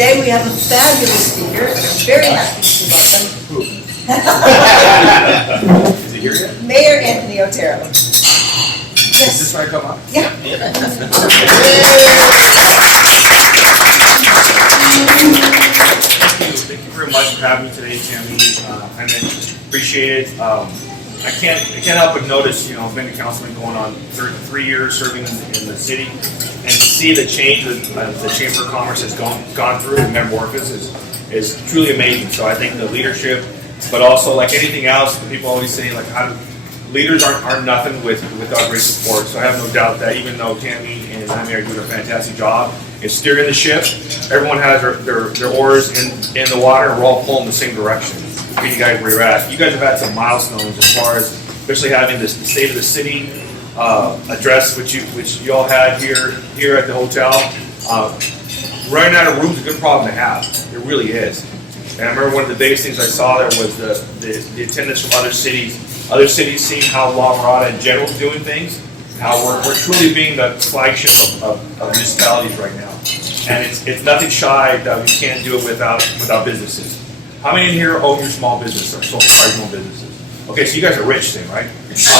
today we have a fabulous speaker, and I'm very happy to welcome Is he here yet? Mayor Anthony Otero. Is this where I come up? Yeah. Thank you very much for having me today, Tammy. I appreciate it. I can't help but notice, I've been a councilman going on 3 years serving in the city, and to see the change that the Chamber of Commerce has gone through and metamorphosis is truly amazing. So I think the leadership, but also like anything else, people always say leaders aren't nothing without great support. So I have no doubt that even though Tammy and Jaime are doing a fantastic job in steering the ship, everyone has their oars in the water, and we're all pulling the same direction. You guys where you're at. You guys have had some milestones as far as especially having this state of the city address, which you all had here at the hotel. Running out of room is a good problem to have. It really is. And I remember one of the biggest things I saw there was the attendance from other cities seeing how La Mirada in general is doing things, how we're truly being the flagship of municipalities right now. And it's nothing shy that we can't do it without businesses. How many in here own your small business or sole proprietor businesses? Okay, so you guys are rich then, right? Obviously,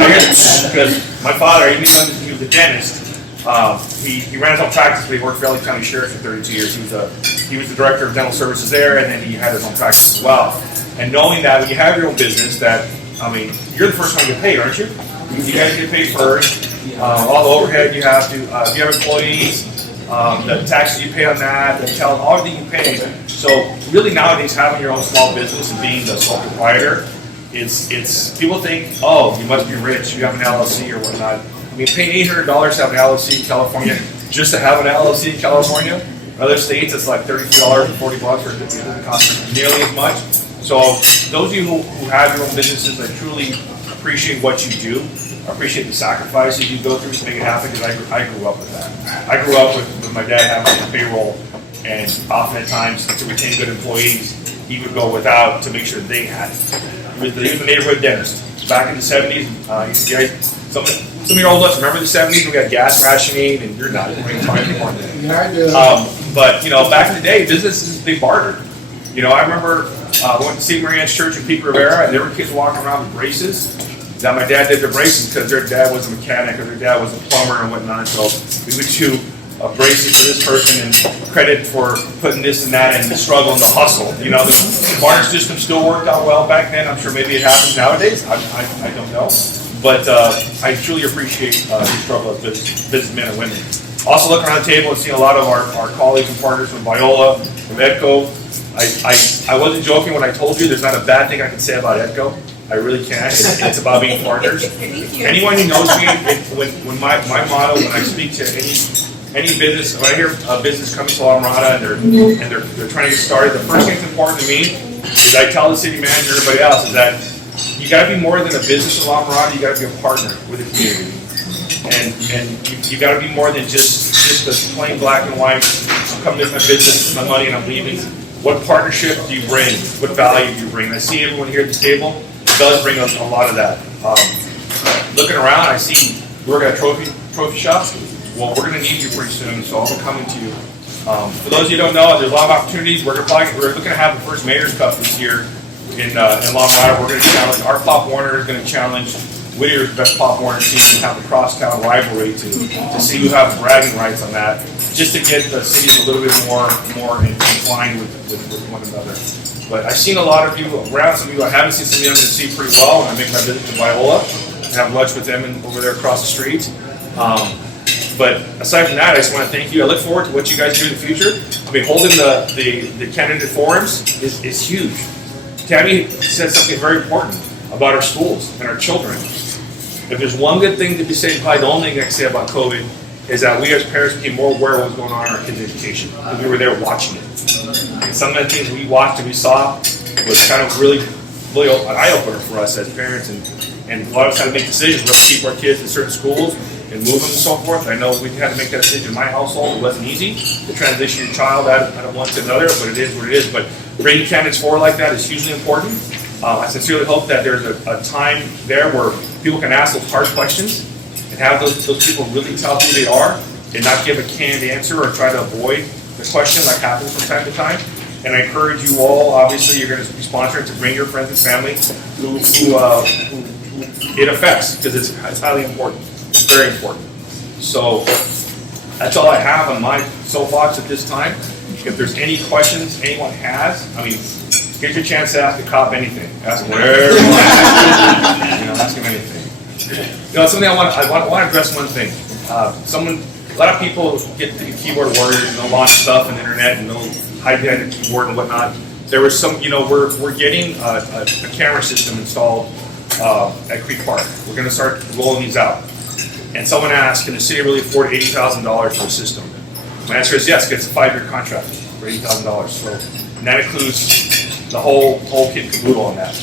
right? Because my father, even though he was a dentist, he ran his own practice, but he worked for LA County Sheriff for 32 years. He was the director of dental services there, and then he had his own practice as well. And knowing that when you have your own business, you're the first one to get paid, aren't you? You guys get paid first. All the overhead you have to, if you have employees, the taxes you pay on that, the talent, everything you pay. So really nowadays having your own small business and being the sole proprietor, it's people think, oh, you must be rich, you have an LLC or whatnot. Paying $800 to have an LLC in California just to have an LLC in California. In other states, it's like $33 and $40, or it doesn't cost nearly as much. So those of you who have your own businesses, I truly appreciate what you do. I appreciate the sacrifices you go through to make it happen, because I grew up with that. I grew up with my dad having a payroll, and often at times to retain good employees, he would go without to make sure they had it. He was the neighborhood dentist. Back in the 70s, some of your old us remember the 70s when we had gas rationing, and you're not. But back in the day, businesses, they bartered. I remember I went to St. Marianne's Church in Peak Rivera, and there were kids walking around with braces. That my dad did their braces because their dad was a mechanic or their dad was a plumber and whatnot. So we would do braces for this person and credit for putting this and that and the struggle and the hustle. The barter system still worked out well back then. I'm sure maybe it happens nowadays. I don't know. But I truly appreciate the struggle as businessmen and women. Also looking around the table and seeing a lot of our colleagues and partners from Viola, from Edco. I wasn't joking when I told you there's not a bad thing I can say about Edco. I really can't. It's about being partners. Anyone who knows me, when my motto when I speak to any business, when I hear a business coming to La Mirada and they're trying to get started, the first thing that's important to me is I tell the city manager and everybody else is that you got to be more than a business in La Mirada. You got to be a partner with the community, and you got to be more than just the plain black and white. I'm coming to my business, my money, and I'm leaving. What partnership do you bring? What value do you bring? And I see everyone here at the table does bring us a lot of that. Looking around, I see we're at a trophy shop. Well, we're going to need you pretty soon, so I'll be coming to you. For those of you who don't know, there's a lot of opportunities. We're looking to have the first Mayor's Cup this year in La Mirada. We're going to challenge our Pop Warner is going to challenge Whittier's best Pop Warner team and have a crosstown rivalry to see who has bragging rights on that, just to get the cities a little bit more entwined with one another. But I've seen a lot of you around. Some of you I haven't seen. Some of you I'm going to see pretty well when I make my visit to Viola and have lunch with them over there across the street. But aside from that, I just want to thank you. I look forward to what you guys do in the future. Holding the candidate forums is huge. Tammy said something very important about our schools and our children. If there's one good thing to be said, probably the only thing I can say about COVID is that we as parents became more aware of what was going on in our kids' education because we were there watching it. And some of the things we watched and we saw was kind of really an eye-opener for us as parents, and a lot of us had to make decisions whether to keep our kids in certain schools and move them and so forth. I know we had to make that decision in my household. It wasn't easy to transition your child out of one to another, but it is what it is. But bringing candidates forward like that is hugely important. I sincerely hope that there's a time there where people can ask those hard questions and have those people really tell who they are and not give a canned answer or try to avoid the question like happens from time to time. And I encourage you all, obviously you're going to be sponsored to bring your friends and family who it affects, because it's highly important. It's very important. So that's all I have on my soapbox at this time. If there's any questions anyone has, I mean, get your chance to ask the cop anything. Ask him whatever you want to ask. Ask him anything. Something I want to address one thing. A lot of people get the keyboard warriors and they'll launch stuff on the internet and they'll hide behind the keyboard and whatnot. There was some, we're getting a camera system installed at Creek Park. We're going to start rolling these out. And someone asked, can the city really afford $80,000 for a system? My answer is yes, because it's a 5-year contract for $80,000. So, and that includes the whole kit and caboodle on that.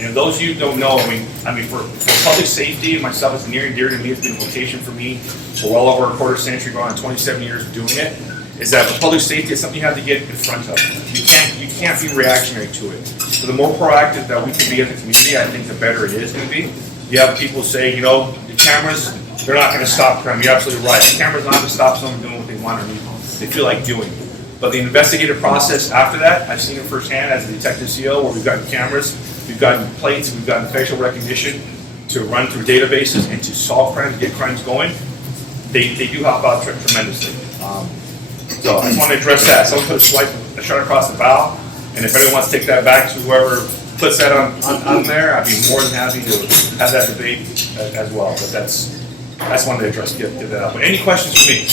And those of you who don't know, I mean, for public safety, and myself, it's near and dear to me. It's been a vocation for me for well over a quarter century, going on 27 years of doing it. Is that for public safety, it's something you have to get in front of. You can't be reactionary to it. So the more proactive that we can be as a community, I think the better it is going to be. You have people say, the cameras, they're not going to stop crime. You're absolutely right. The camera's not going to stop someone doing what they want or they feel like doing. But the investigative process after that, I've seen it firsthand as a detective CO, where we've gotten cameras, we've gotten plates, we've gotten facial recognition to run through databases and to solve crimes, get crimes going. They do help out tremendously. So I just want to address that. Someone put a shot across the bow, and if anyone wants to take that back to whoever puts that on there, I'd be more than happy to have that debate as well. But I just wanted to address, get that out. But any questions for me?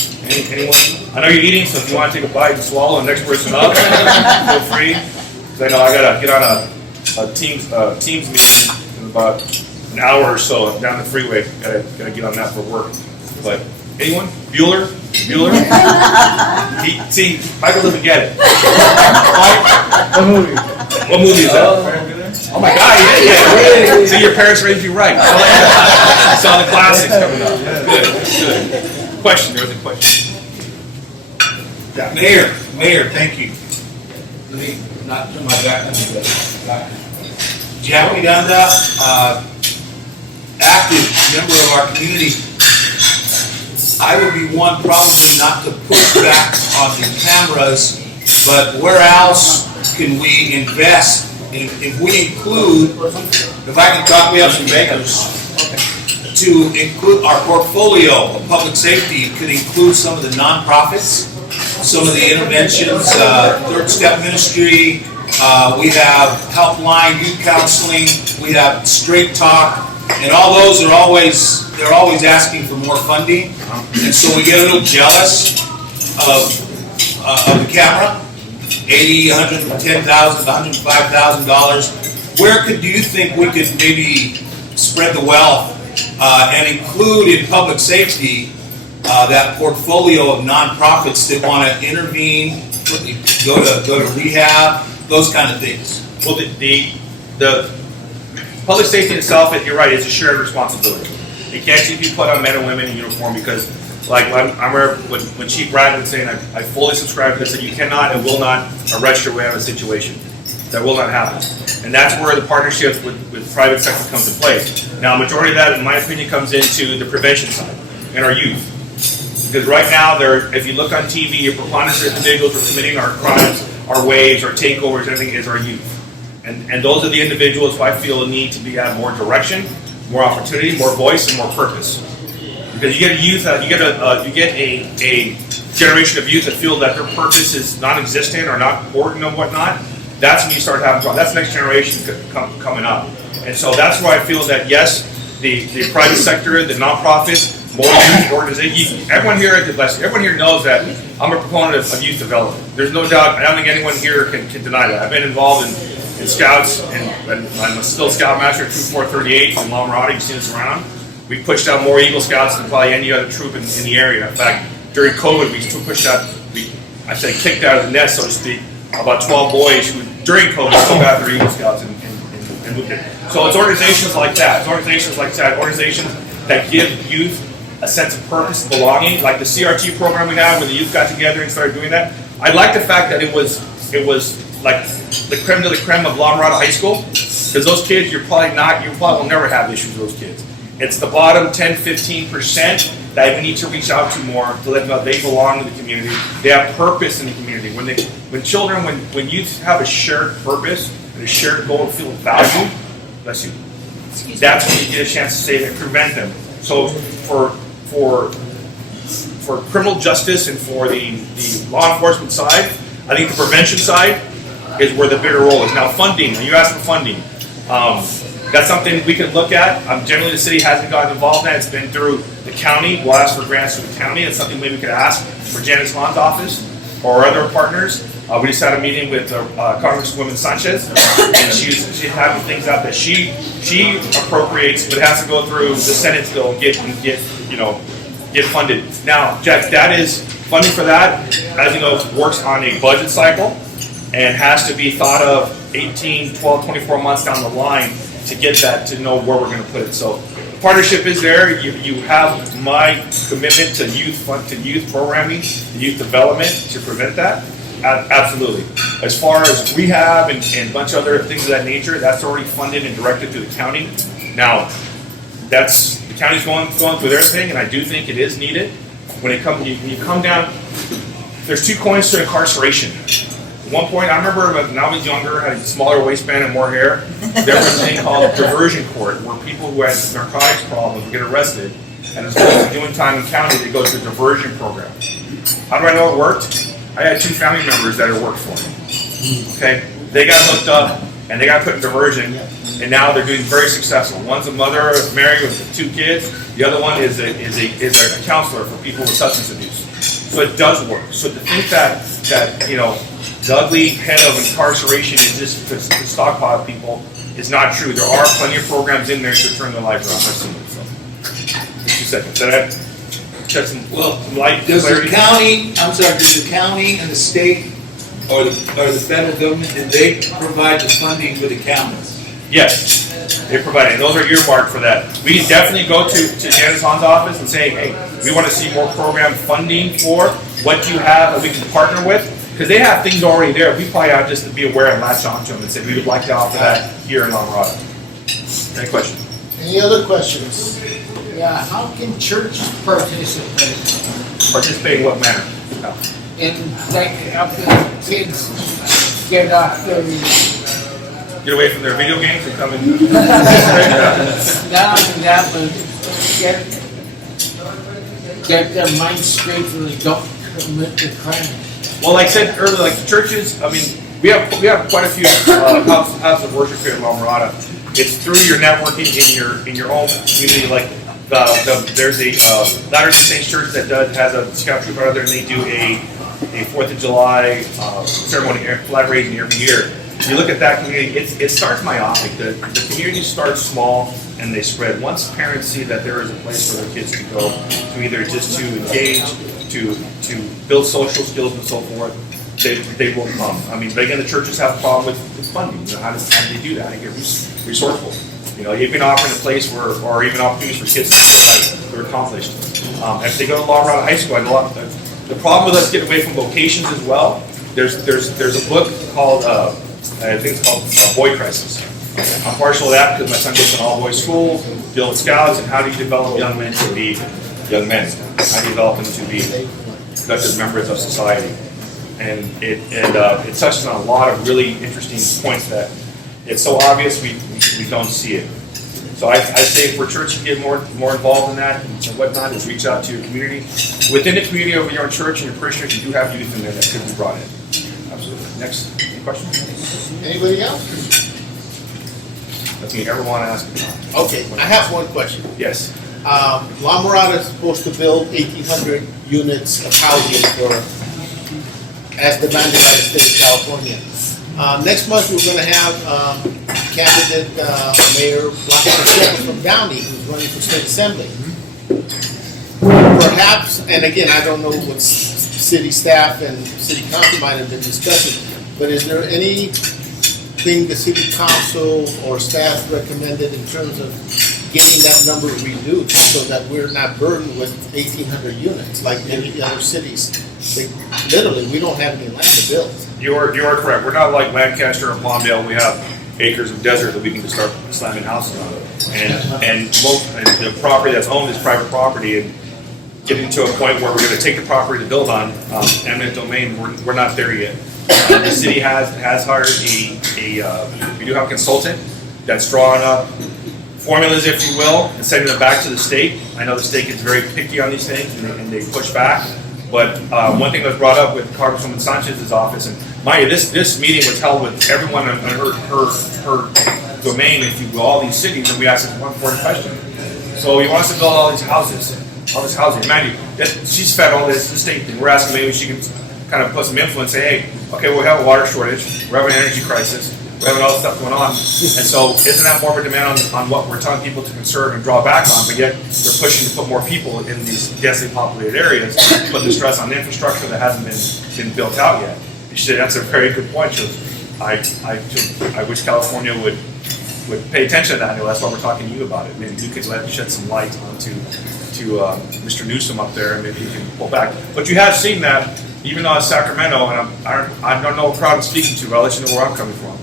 Anyone? I know you're eating, so if you want to take a bite and swallow, and next person up, feel free. Because I know I gotta get on a Teams meeting in about an hour or so down the freeway. Gotta get on that for work. But anyone? Bueller? See, Michael doesn't get it. What movie is that? Oh my God, yeah. See, your parents raised you right. Saw the classics coming up. Good. Question, there was a question. Yeah. Mayor, thank you. Let me not put my back on the Jackie Dunda, active member of our community. I would be one probably not to push back on the cameras, but where else can we invest? If we include, if I can talk, we have some bakers, to include our portfolio of public safety could include some of the nonprofits, some of the interventions, third step ministry, we have helpline, youth counseling, we have straight talk, and all those are they're always asking for more funding, and so we get a little jealous of the camera. $80,000, $110,000, $105,000. Where do you think we could maybe spread the wealth and include in public safety that portfolio of nonprofits that want to intervene, go to rehab, those kind of things? Well, the public safety itself, you're right, it's a shared responsibility. It can't be put on men and women in uniform because, like, I remember when Chief Bradley was saying, I fully subscribe to this, that you cannot and will not arrest your way out of a situation. That will not happen. And that's where the partnerships with private sector comes into play. Now, a majority of that, in my opinion, comes into the prevention side and our youth. Because right now, if you look on TV, your preponderance of individuals who are committing our crimes, our waves, our takeovers, everything is our youth. And those are the individuals who I feel need to have more direction, more opportunity, more voice, and more purpose. Because you get a youth, you get a generation of youth that feel that their purpose is non-existent or not important and whatnot. That's when you start having problems. That's the next generation coming up. And so that's why I feel that yes, the private sector, the nonprofits, more youth organizations. Everyone here knows that I'm a proponent of youth development. There's no doubt. I don't think anyone here can deny that. I've been involved in Scouts, and I'm still Scoutmaster at Troop 438 in La Mirada. You've seen us around. We pushed out more Eagle Scouts than probably any other troop in the area. In fact, during COVID, we pushed out, kicked out of the nest, so to speak, about 12 boys who, during COVID, took out their Eagle Scouts and moved it. So it's organizations like that. Organizations that give youth a sense of purpose and belonging, like the CRT program we have, where the youth got together and started doing that. I like the fact that it was like the creme de la creme of La Mirada High School, because those kids, you probably will never have issues with those kids. It's the bottom 10, 15% that we need to reach out to more to let them know they belong to the community. They have purpose in the community. When youth have a shared purpose and a shared goal and feel valued, bless you. That's when you get a chance to save and prevent them. So for criminal justice and for the law enforcement side, I think the prevention side is where the bigger role is. Now funding, you asked for funding. That's something we could look at. Generally the city hasn't gotten involved in that. It's been through the county. We'll ask for grants through the county. It's something maybe we could ask for Janice Hahn's office or other partners. We just had a meeting with Congresswoman Sanchez, and she's having things out that she appropriates, but it has to go through the Senate still and get funded. Now, Jack, that is funding for that, as you know, works on a budget cycle and has to be thought of 18, 12, 24 months down the line to get that, to know where we're going to put it. So the partnership is there. You have my commitment to youth programming, to youth development to prevent that. Absolutely. As far as rehab and a bunch of other things of that nature, that's already funded and directed to the county. Now, the county's going through their thing, and I do think it is needed. When you come down, there's two coins to incarceration. At one point, I remember when I was younger, had a smaller waistband and more hair, there was a thing called diversion court, where people who had narcotics problems would get arrested, and as opposed to doing time in county, they go to a diversion program. How do I know it worked? I had two family members that it worked for me. Okay, they got hooked up and they got put in diversion, and now they're doing very successful. One's a mother married with 2 kids. The other one is a counselor for people with substance abuse. So it does work. So to think that the ugly head of incarceration is just to stockpile people is not true. There are plenty of programs in there to turn their lives around. I've seen it. So, 2 seconds. Did I shed some light? Does the county and the state or the federal government, did they provide the funding for the cameras? Yes, they provide it. Those are earmarked for that. We definitely go to Janice Hahn's office and say, hey, we want to see more program funding for what you have that we can partner with, because they have things already there. We probably have just to be aware and latch onto them and say, we would like to offer that here in La Mirada. Any questions? Any other questions? Yeah, how can churches participate Participate in what manner? No. in, like, helping kids get off their, Get away from their video games and come in. not only that, but get their mind straight so they don't commit the crime? Well, like I said earlier, like the churches, I mean, we have quite a few houses of worship here in La Mirada. It's through your networking in your own community. Like there's a Latter-day Saints church that has a scout troop out there, and they do a 4th of July ceremony, flag raising every year. You look at that community, it starts myopic. The community starts small and they spread. Once parents see that there is a place for their kids to go, to either just to engage, to build social skills and so forth, they will come. I mean, but again, the churches have a problem with funding. How do they do that? They get resourceful. Even offering a place or even opportunities for kids to feel like they're accomplished. If they go to La Mirada High School, the problem with us getting away from vocations as well, there's a book called, I think it's called Boy Crisis. I'm partial to that because my son goes to an all-boys school, deal with scouts, and how do you develop young men to be young men? How do you develop them to be productive members of society? And it touches on a lot of really interesting points that it's so obvious we don't see it. So I say for church to get more involved in that and whatnot is reach out to your community. Within the community of your church and your parishioners, you do have youth in there that could be brought in. Absolutely. Next question. Anybody else? That's me. Ever want to ask? Okay, I have one question. Yes. La Mirada is supposed to build 1,800 units of housing as demanded by the state of California. Next month, we're going to have candidate Mayor Blanca from Downey, who's running for state assembly. Perhaps, and again, I don't know what city staff and city council might have been discussing, but is there anything the city council or staff recommended in terms of getting that number reduced so that we're not burdened with 1,800 units like many other cities? Literally, we don't have any land to build. You are correct. We're not like Lancaster and Palmdale. We have acres of desert that we can just start slamming houses on. And the property that's owned is private property. And getting to a point where we're going to take the property to build on, eminent domain. We're not there yet. The city has hired we do have a consultant that's drawing up formulas, if you will, and sending them back to the state. I know the state gets very picky on these things, and they push back. But one thing that was brought up with Congresswoman Sanchez's office, and mind you, this meeting was held with everyone on her domain, if you will, all these cities, and we asked this one important question. So he wants to build all these houses, all this housing. Mind you, she's fed all this, the state thing. We're asking maybe she can kind of put some influence, say, hey, okay, we have a water shortage, we're having an energy crisis, we're having all this stuff going on, and so isn't that more of a demand on what we're telling people to conserve and draw back on, but yet we're pushing to put more people in these densely populated areas, put the stress on the infrastructure that hasn't been built out yet. She said, that's a very good point. She goes, I wish California would pay attention to that, and that's why we're talking to you about it. Maybe you could shed some light onto Mr. Newsom up there, and maybe you can pull back. But you have seen that, even though it's Sacramento, and I don't know what crowd I'm speaking to, but I'll let you know where I'm coming from.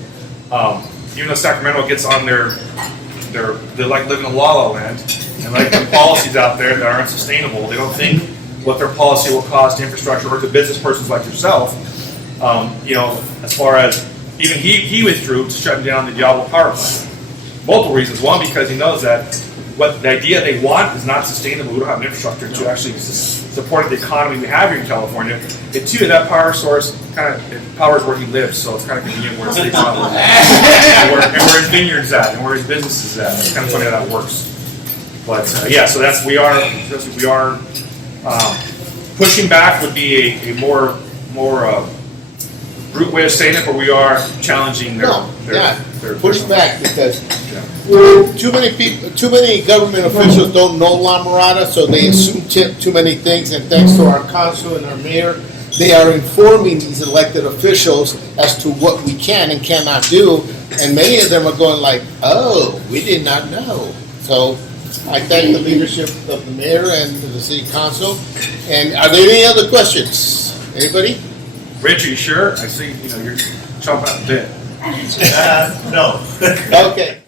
Even though Sacramento gets on they like living in La La Land, and like the policies out there that aren't sustainable, they don't think what their policy will cost to infrastructure or to business persons like yourself. As far as even he withdrew to shutting down the Diablo power plant. Multiple reasons. One, because he knows that what the idea they want is not sustainable. We don't have an infrastructure to actually support the economy we have here in California. And two, that power source it powers where he lives, so it's kind of convenient where his state's not living. and where his vineyard's at, and where his business is at. It's kind of funny how that works. But so we are pushing back would be a more brute way of saying it, but we are challenging their push back because too many government officials don't know La Mirada, so they assume too many things. And thanks to our council and our mayor, they are informing these elected officials as to what we can and cannot do. And many of them are going like, "Oh, we did not know." So I thank the leadership of the mayor and the city council. And are there any other questions? Anybody? Rich, are you sure? I see, you're chomping at the bit. No. Okay.